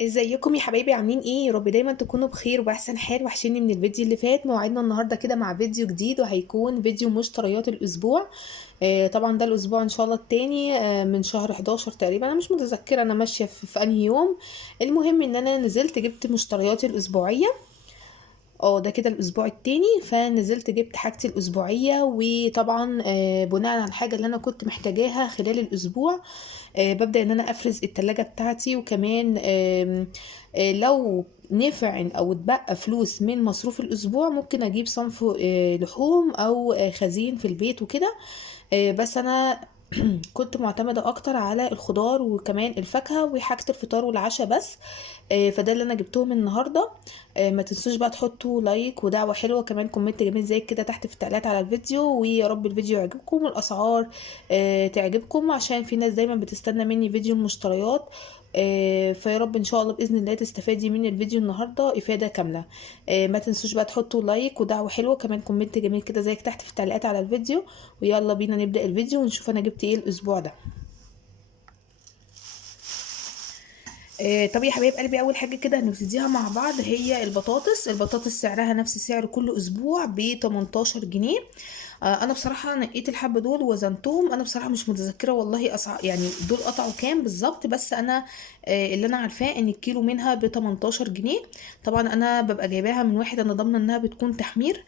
ازيكم يا حبايبي؟ عاملين ايه؟ يا رب دايما تكونوا بخير وبأحسن حال. وحشيني من الفيديو اللي فات. موعدنا النهارده كده مع فيديو جديد، وهيكون فيديو مشتريات الاسبوع. طبعا ده الاسبوع ان شاء الله التاني من شهر 11 تقريبا. انا مش متذكره انا ماشيه في انهي يوم. المهم ان انا نزلت جبت مشترياتي الاسبوعيه. ده كده الاسبوع التاني، فنزلت جبت حاجتي الاسبوعيه. وطبعا بناء على الحاجه اللي انا كنت محتاجاها خلال الاسبوع، ببدأ ان انا افرز التلاجة بتاعتي. وكمان لو نفع او اتبقى فلوس من مصروف الاسبوع، ممكن اجيب صنف لحوم او خزين في البيت وكده. بس انا كنت معتمدة اكتر على الخضار وكمان الفاكهة وحاجة الفطار والعشاء بس. فده اللي انا جبتهم النهاردة. ما تنسوش بقى تحطوا لايك ودعوة حلوة، كمان كومنت جميل زي كده تحت في التعليقات على الفيديو. ويا رب الفيديو يعجبكم والاسعار تعجبكم، عشان في ناس دايما بتستنى مني فيديو المشتريات. فيا رب ان شاء الله باذن الله تستفادي من الفيديو النهارده افاده كامله. ما تنسوش بقى تحطوا لايك ودعوه حلوه، كمان كومنت جميل كده زيك تحت في التعليقات على الفيديو. ويلا بينا نبدا الفيديو ونشوف انا جبت ايه الاسبوع ده. طب يا حبايب قلبي، اول حاجه كده هنبتديها مع بعض هي البطاطس سعرها نفس سعر كل اسبوع ب 18 جنيه. انا بصراحه نقيت الحبه دول ووزنتهم. انا بصراحه مش متذكره والله يعني دول قطعوا كام بالظبط، بس انا اللي انا عارفاه ان الكيلو منها ب 18 جنيه. طبعا انا ببقى جايباها من واحد انا ضامنه انها بتكون تحمير.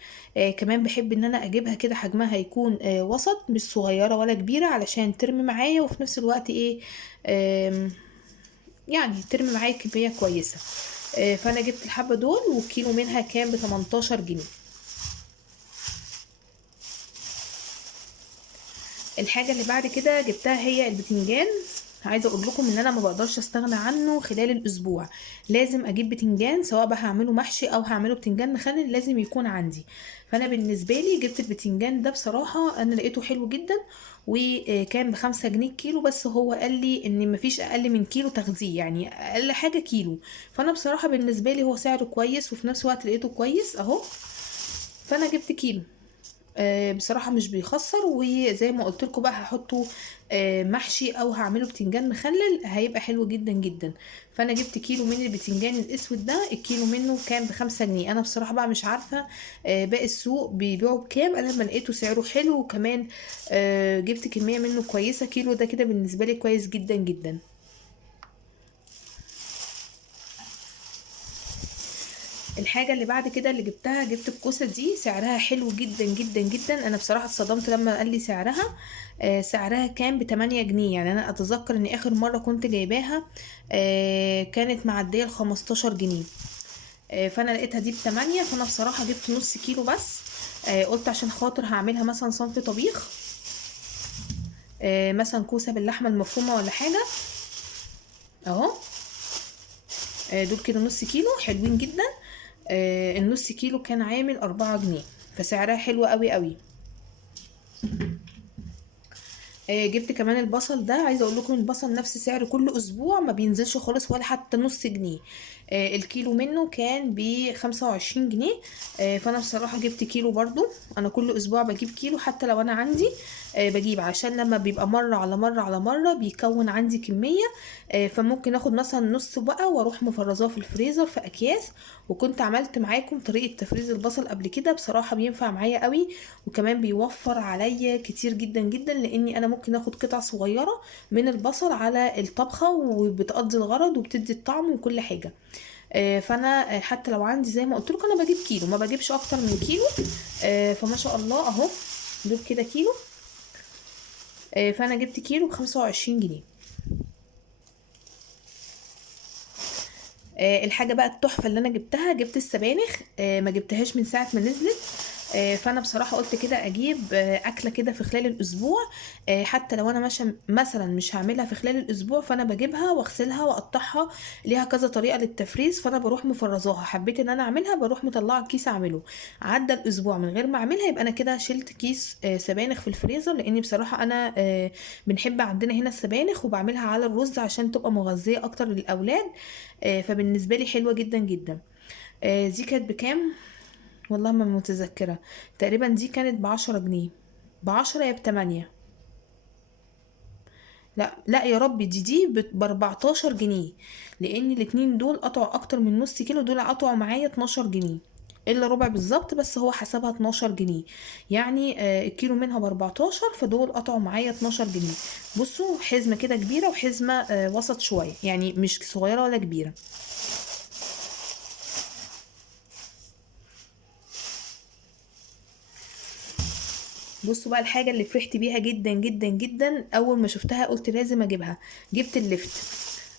كمان بحب ان انا اجيبها كده حجمها هيكون وسط، مش صغيره ولا كبيره، علشان ترمي معايا وفي نفس الوقت ايه، يعني ترمي معايا كمية كويسة. فانا جبت الحبة دول، والكيلو منها كان ب 18 جنيه. الحاجة اللي بعد كده جبتها هي البتنجان. عايزه اقول لكم ان انا ما بقدرش استغنى عنه خلال الاسبوع. لازم اجيب بتنجان، سواء بقى هعمله محشي او هعمله بتنجان مخلل، لازم يكون عندي. فانا بالنسبه لي جبت البتنجان ده، بصراحه انا لقيته حلو جدا. وكان ب5 جنيه الكيلو، بس هو قال لي ان مفيش اقل من كيلو تغذيه، يعني اقل حاجه كيلو. فانا بصراحه بالنسبه لي هو سعره كويس، وفي نفس الوقت لقيته كويس اهو. فانا جبت كيلو. بصراحة مش بيخسر. وزي ما قلت لكم بقى هحطه محشي او هعمله بتنجان مخلل، هيبقى حلو جدا جدا. فانا جبت كيلو من البتنجان الاسود ده، الكيلو منه كان ب5 جنيه. انا بصراحة بقى مش عارفة باقي السوق بيبيعوا بكام. انا لما لقيته سعره حلو، وكمان جبت كمية منه كويسة، كيلو ده كده بالنسبة لي كويس جدا جدا. الحاجة اللي بعد كده اللي جبتها، جبت الكوسة دي، سعرها حلو جدا جدا جدا. انا بصراحة اتصدمت لما قال لي سعرها. سعرها كان ب8 جنيه. يعني انا اتذكر ان اخر مرة كنت جايباها كانت معدية ال15 جنيه. فانا لقيتها دي ب8، فانا بصراحة جبت نص كيلو بس. قلت عشان خاطر هعملها مثلا صنف طبيخ، مثلا كوسة باللحمة المفرومة ولا حاجة. اهو. دول كده نص كيلو حلوين جدا. النص كيلو كان عامل 4 جنيه، فسعرها حلو قوي قوي. جبت كمان البصل ده. عايزه اقول لكم البصل نفس سعر كل اسبوع، ما بينزلش خالص ولا حتى نص جنيه. الكيلو منه كان ب25 جنيه. فانا بصراحه جبت كيلو برضو. انا كل اسبوع بجيب كيلو، حتى لو انا عندي بجيب، عشان لما بيبقى مره على مره على مره بيكون عندي كميه. فممكن اخد مثلا نص بقى واروح مفرزاه في الفريزر في اكياس. وكنت عملت معاكم طريقه تفريز البصل قبل كده، بصراحه بينفع معايا قوي. وكمان بيوفر عليا كتير جدا جدا، لاني انا ممكن اخد قطع صغيره من البصل على الطبخه، وبتقضي الغرض وبتدي الطعم وكل حاجه. فانا حتى لو عندي زي ما قلت لكم انا بجيب كيلو، ما بجيبش اكتر من كيلو. فما شاء الله اهو. دول كده كيلو. فانا جبت كيلو ب25 جنيه. الحاجة بقى التحفة اللي انا جبتها، جبت السبانخ. ما جبتهاش من ساعة ما نزلت. فانا بصراحة قلت كده اجيب اكلة كده في خلال الاسبوع. حتى لو انا مثلا مش هعملها في خلال الاسبوع، فانا بجيبها واغسلها واقطعها. ليها كذا طريقة للتفريز، فانا بروح مفرزاها. حبيت ان انا اعملها، بروح مطلعه كيس اعمله. عدى الاسبوع من غير ما اعملها، يبقى انا كده شلت كيس سبانخ في الفريزر. لاني بصراحة انا بنحب عندنا هنا السبانخ، وبعملها على الرز عشان تبقى مغذية اكتر للاولاد. فبالنسبة لي حلوة جدا جدا. دي كانت بكام؟ والله ما متذكرة. تقريبا دي كانت ب10 جنيه. ب10 يا ب8. لا لا يا ربي، دي ب 14 جنيه، لان الاتنين دول قطعوا اكتر من نص كيلو، دول قطعوا معايا 12 جنيه الا ربع بالظبط، بس هو حسبها 12 جنيه. يعني الكيلو منها ب 14، فدول قطعوا معايا 12 جنيه. بصوا، حزمه كده كبيره وحزمه وسط شويه، يعني مش صغيره ولا كبيره. بصوا بقى الحاجه اللي فرحت بيها جدا جدا جدا، اول ما شفتها قلت لازم اجيبها. جبت اللفت.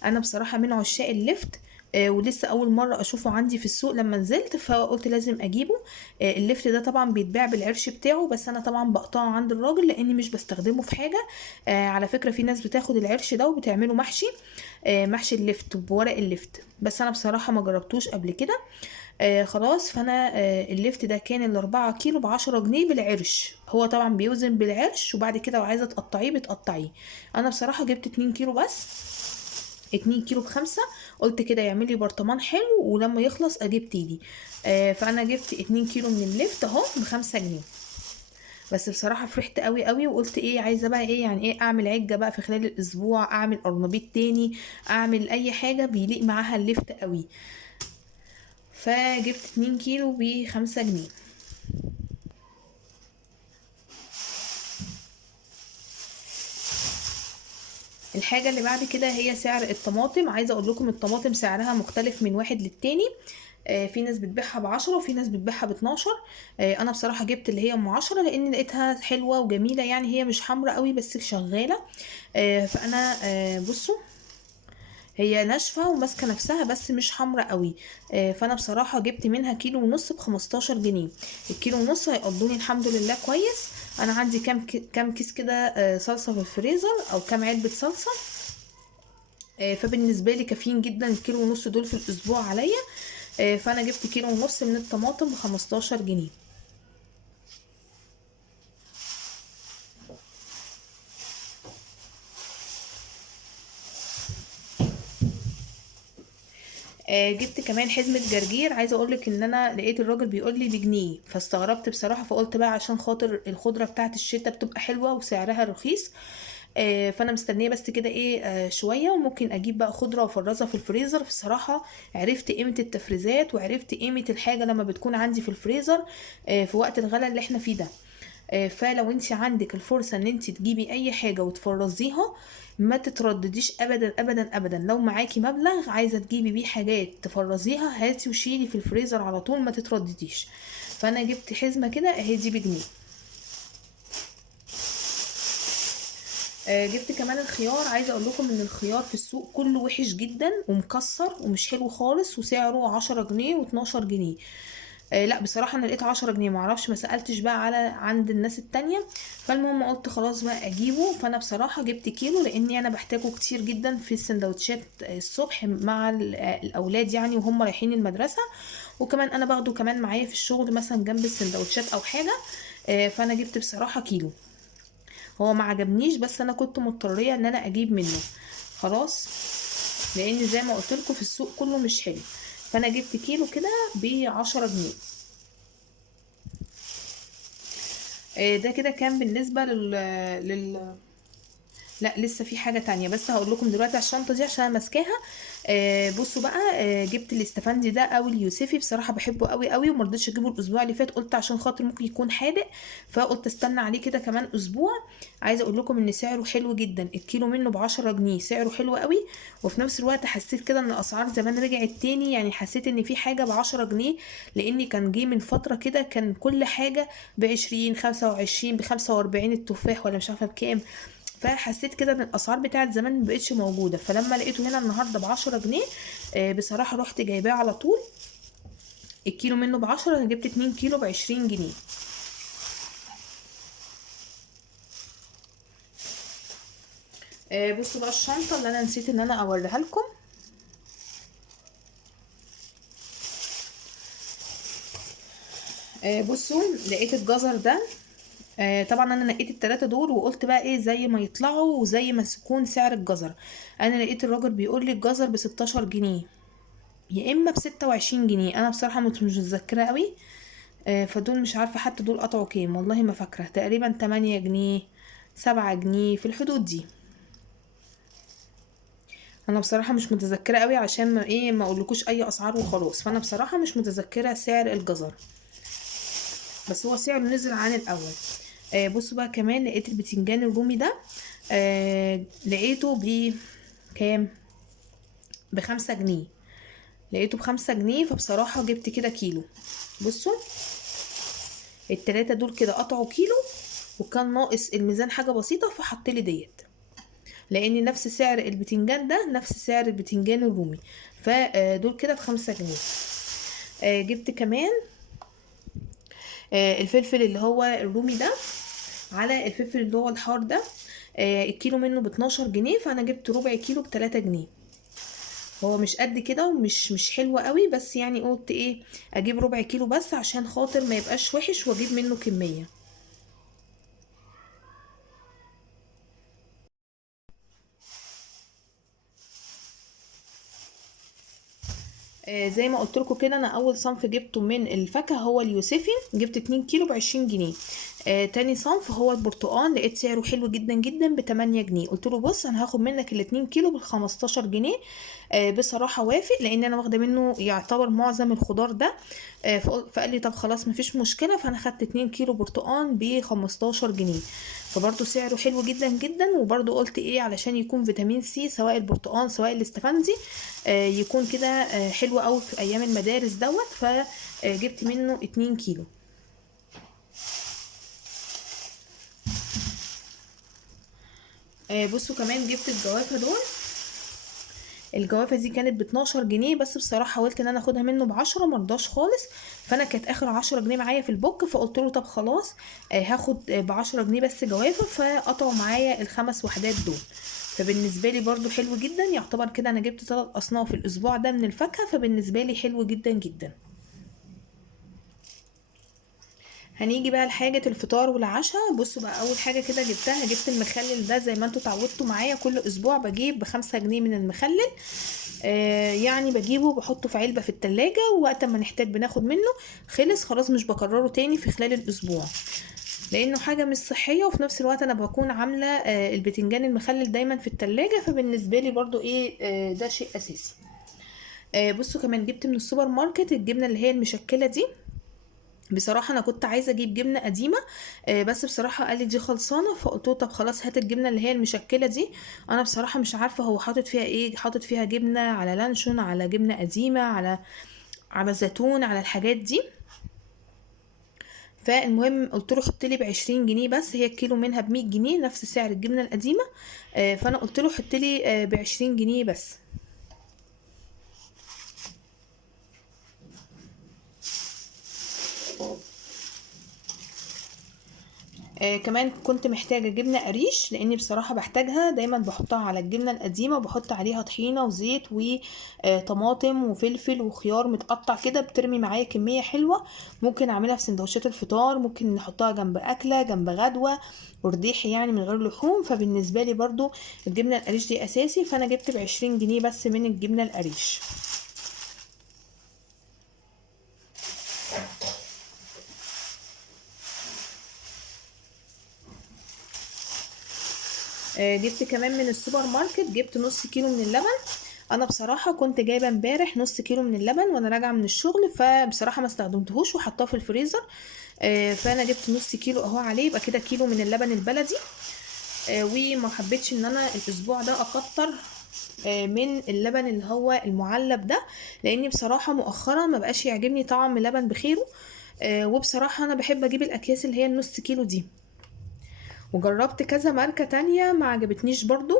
انا بصراحه من عشاق اللفت. ولسه اول مره اشوفه عندي في السوق لما نزلت، فقلت لازم اجيبه. اللفت ده طبعا بيتباع بالعرش بتاعه، بس انا طبعا بقطعه عند الراجل لاني مش بستخدمه في حاجه. على فكره في ناس بتاخد العرش ده وبتعمله محشي. محشي اللفت بورق اللفت، بس انا بصراحه ما جربتوش قبل كده. خلاص، فانا الليفت ده كان ال4 كيلو ب10 جنيه بالعرش. هو طبعا بيوزن بالعرش، وبعد كده لو عايزه تقطعيه بتقطعيه. انا بصراحه جبت 2 كيلو بس. 2 كيلو ب5. قلت كده يعملي برطمان حلو، ولما يخلص اجيب تيدي. فانا جبت 2 كيلو من الليفت اهو ب5 جنيه. بس بصراحه فرحت قوي قوي، وقلت ايه عايزه بقى ايه، يعني ايه، اعمل عجه بقى في خلال الاسبوع، اعمل قرنبيط تاني، اعمل اي حاجه بيليق معاها الليفت قوي. فجبت 2 كيلو ب5 جنيه. الحاجة اللي بعد كده هي سعر الطماطم. عايزة اقول لكم الطماطم سعرها مختلف من واحد للتاني. في ناس بتبيعها ب10 وفي ناس بتبيعها ب12. انا بصراحة جبت اللي هي ام 10، لان لقيتها حلوة وجميلة، يعني هي مش حمرا قوي بس شغالة. فانا بصوا، هي ناشفة وماسكة نفسها بس مش حمرا قوي. فانا بصراحة جبت منها كيلو ونص ب15 جنيه. الكيلو ونص هيقضوني الحمد لله كويس. انا عندي كام كيس كده صلصة في الفريزر، او كام علبة صلصة. فبالنسبة لي كافيين جدا الكيلو ونص دول في الاسبوع عليا. فانا جبت كيلو ونص من الطماطم ب15 جنيه. جبت كمان حزمة جرجير. عايزة اقولك ان انا لقيت الراجل بيقول لي بجنيه، فاستغربت بصراحة، فقلت بقى عشان خاطر الخضرة بتاعت الشتاء بتبقى حلوة وسعرها رخيص. فانا مستنية بس كده ايه شوية، وممكن اجيب بقى خضرة وافرزها في الفريزر. بصراحة عرفت قيمة التفريزات، وعرفت قيمة الحاجة لما بتكون عندي في الفريزر في وقت الغلا اللي احنا فيه ده. فلو انت عندك الفرصة ان انت تجيبي اي حاجة وتفرزيها، ما تتردديش ابدا ابدا ابدا. لو معاكي مبلغ عايزة تجيبي بيه حاجات تفرزيها، هاتي وشيلي في الفريزر على طول، ما تتردديش. فانا جبت حزمة كده اهي، دي بجنيه. جبت كمان الخيار. عايزه اقول لكم ان الخيار في السوق كله وحش جدا ومكسر ومش حلو خالص، وسعره 10 جنيه و12 جنيه. لا بصراحة انا لقيت 10 جنيه، معرفش، ما سألتش بقى على عند الناس التانية. فالمهم قلت خلاص بقى اجيبه. فانا بصراحة جبت كيلو، لاني انا بحتاجه كتير جدا في السندوتشات الصبح مع الاولاد، يعني وهم رايحين المدرسة. وكمان انا باخده كمان معايا في الشغل مثلا جنب السندوتشات او حاجة. فانا جبت بصراحة كيلو. هو ما عجبنيش، بس انا كنت مضطرية ان انا اجيب منه. خلاص، لان زي ما قلت لكم في السوق كله مش حلو. فانا جبت كيلو كده ب10 جنيه. ده كده كان بالنسبة لل... لا لسه في حاجة تانية، بس هقول لكم دلوقتي على الشنطة دي عشان انا ماسكاها. بصوا بقى، جبت الاستفندي ده او اليوسفي. بصراحة بحبه قوي قوي، ومرضتش اجيبه الاسبوع اللي فات، قلت عشان خاطر ممكن يكون حادق، فقلت استنى عليه كده كمان اسبوع. عايزة اقول لكم ان سعره حلو جدا، الكيلو منه ب10 جنيه، سعره حلو قوي. وفي نفس الوقت حسيت كده ان الاسعار زمان رجعت تاني، يعني حسيت ان في حاجة ب10 جنيه. لاني كان جه من فترة كده كان كل حاجة ب20 25 ب45، التفاح ولا مش عارفة بكام. فحسيت كده ان الاسعار بتاعت زمان مبقتش موجوده، فلما لقيته هنا النهارده ب10 جنيه بصراحه رحت جايباه على طول. الكيلو منه ب10، انا جبت 2 كيلو ب20 جنيه. بصوا بقى الشنطه اللي انا نسيت ان انا اوريها لكم. بصوا لقيت الجزر ده. طبعا انا نقيت التلاتة دول، وقلت بقى ايه زي ما يطلعوا وزي ما يكون سعر الجزر. انا لقيت الراجل بيقول لي الجزر ب16 جنيه، يا اما ب26 جنيه. انا بصراحه مش متذكره قوي. فدول مش عارفة حتى دول قطعوا كام، والله ما فاكرة، تقريبا 8 جنيه 7 جنيه في الحدود دي. انا بصراحه مش متذكره قوي عشان ما اقولكوش اي اسعار وخلاص، فانا بصراحه مش متذكره سعر الجزر، بس هو سعره نزل عن الاول. بصوا بقى كمان لقيت البتنجان الرومي ده، لقيته بكام؟ ب5 جنيه. لقيته ب5 جنيه، فبصراحه جبت كده كيلو. بصوا التلاتة دول كده قطعوا كيلو، وكان ناقص الميزان حاجه بسيطه فحطلي ديت، لان نفس سعر البتنجان ده نفس سعر البتنجان الرومي، فدول كده ب5 جنيه. جبت كمان الفلفل اللي هو الرومي ده على الفلفل اللي هو الحار ده، الكيلو منه ب12 جنيه، فانا جبت ربع كيلو ب3 جنيه. هو مش قد كده ومش مش حلو قوي، بس يعني قلت ايه اجيب ربع كيلو بس عشان خاطر ما يبقاش وحش واجيب منه كمية. زي ما قلت لكم كده، انا اول صنف جبته من الفاكهه هو اليوسفي، جبت 2 كيلو ب20 جنيه. تاني صنف هو البرتقال، لقيت سعره حلو جدا جدا ب8 جنيه. قلت له بص انا هاخد منك ال2 كيلو ب15 جنيه. بصراحه وافق، لان انا واخده منه يعتبر معظم الخضار ده. فقال لي طب خلاص مفيش مشكله، فانا خدت 2 كيلو برتقال ب15 جنيه. فبرضه سعره حلو جدا جدا، وبرضه قلت ايه علشان يكون فيتامين سي سواء البرتقال سواء الاستفندي، يكون كده حلو قوي في ايام المدارس دوت، فجبت منه 2 كيلو. بصوا كمان جبت الجوافه دول. الجوافه دي كانت ب12 جنيه، بس بصراحه حاولت ان انا اخدها منه ب10، مرضاش خالص. فانا كانت اخر 10 جنيه معايا في البوك، فقلت له طب خلاص هاخد ب10 جنيه بس جوافه، فقطعوا معايا ال5 وحدات دول. فبالنسبه لي برضو حلو جدا، يعتبر كده انا جبت 3 اصناف الاسبوع ده من الفاكهه، فبالنسبه لي حلو جدا جدا. هنيجي بقى لحاجة الفطار والعشاء. بصوا بقى اول حاجة كده جبتها، جبت المخلل ده زي ما انتوا اتعودتوا معايا كل اسبوع بجيب ب5 جنيه من المخلل. يعني بجيبه بحطه في علبة في التلاجة، ووقت ما نحتاج بناخد منه. خلص خلاص مش بكرره تاني في خلال الاسبوع، لانه حاجة مش صحية، وفي نفس الوقت انا بكون عاملة البتنجان المخلل دايما في التلاجة، فبالنسبة لي برضو ايه ده شيء اساسي. بصوا كمان جبت من السوبر ماركت الجبنة اللي هي المشكلة دي. بصراحة انا كنت عايزة اجيب جبنة قديمة، بس بصراحة قال لي دي خلصانة، فقلت له طب خلاص هات الجبنة اللي هي المشكلة دي. انا بصراحة مش عارفة هو حاطط فيها ايه، حاطط فيها جبنة على لانشون على جبنة قديمة على زيتون على الحاجات دي. فالمهم قلت له حط لي ب20 جنيه بس، هي الكيلو منها ب100 جنيه نفس سعر الجبنة القديمة. فانا قلت له حط لي ب20 جنيه بس. كمان كنت محتاجة جبنة قريش، لاني بصراحة بحتاجها دايما، بحطها على الجبنة القديمة وبحط عليها طحينة وزيت وطماطم وفلفل وخيار متقطع كده، بترمي معايا كمية حلوة. ممكن اعملها في سندوتشات الفطار، ممكن نحطها جنب اكلة جنب غدوة ورديح يعني من غير لحوم. فبالنسبة لي برضو الجبنة القريش دي اساسي، فانا جبت ب20 جنيه بس من الجبنة القريش. جبت كمان من السوبر ماركت، جبت نص كيلو من اللبن. انا بصراحه كنت جايبه امبارح نص كيلو من اللبن وانا راجعه من الشغل، فبصراحه ما استخدمتهوش وحطاه في الفريزر. فانا جبت نص كيلو اهو عليه، يبقى كده كيلو من اللبن البلدي. وما حبيتش ان انا الاسبوع ده اكتر من اللبن اللي هو المعلب ده، لاني بصراحه مؤخرا ما بقاش يعجبني طعم لبن بخيره. وبصراحه انا بحب اجيب الاكياس اللي هي النص كيلو دي، وجربت كذا ماركة تانية ما عجبتنيش برضو.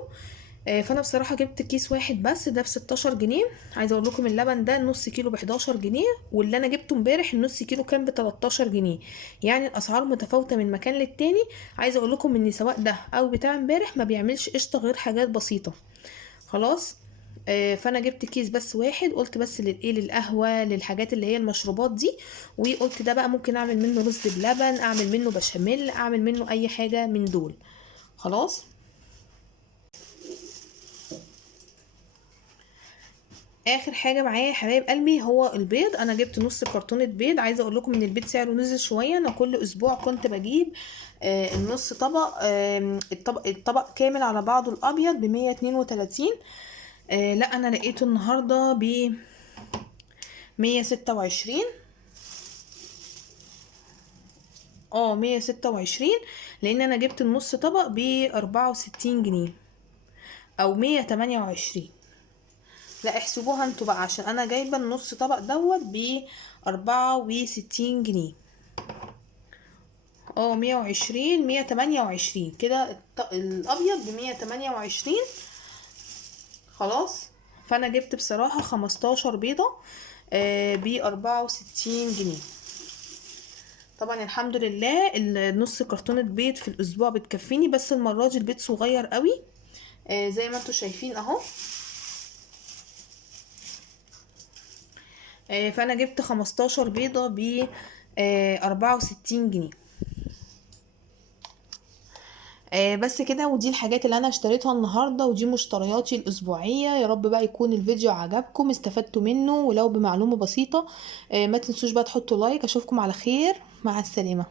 فانا بصراحة جبت كيس واحد بس ده ب16 جنيه. عايزة اقول لكم اللبن ده النص كيلو ب11 جنيه، واللي انا جبته امبارح النص كيلو كان ب13 جنيه. يعني الاسعار متفاوتة من مكان للتاني. عايزة اقول لكم ان سواء ده او بتاع امبارح ما بيعملش قشطة غير حاجات بسيطة. خلاص. فانا جبت كيس بس واحد، قلت بس للايه للقهوه للحاجات اللي هي المشروبات دي. وقلت ده بقى ممكن اعمل منه رز بلبن، اعمل منه بشاميل، اعمل منه اي حاجه من دول. خلاص. اخر حاجه معايا يا حبايب قلبي هو البيض. انا جبت نص كرتونه بيض. عايزه اقول لكم ان البيض سعره نزل شويه، انا كل اسبوع كنت بجيب النص طبق، الطبق كامل على بعضه الابيض ب132. لا انا لقيته النهارده ب 126. 126، لان انا جبت النص طبق ب 64 جنيه، او 128. لا احسبوها انتوا بقى، عشان انا جايبه النص طبق دوت ب 64 جنيه. 120، 128 كده. الابيض ب 128. خلاص. فانا جبت بصراحه 15 بيضه ب 64 جنيه. طبعا الحمد لله النص كرتونة بيض في الاسبوع بتكفيني، بس المرة دي البيض صغير قوي زي ما انتوا شايفين اهو. فانا جبت 15 بيضة ب 64 جنيه. بس كده، ودي الحاجات اللي انا اشتريتها النهاردة، ودي مشترياتي الاسبوعية. يا رب بقى يكون الفيديو عجبكم، استفدتوا منه ولو بمعلومة بسيطة. ما تنسوش بقى تحطوا لايك. اشوفكم على خير، مع السلامة.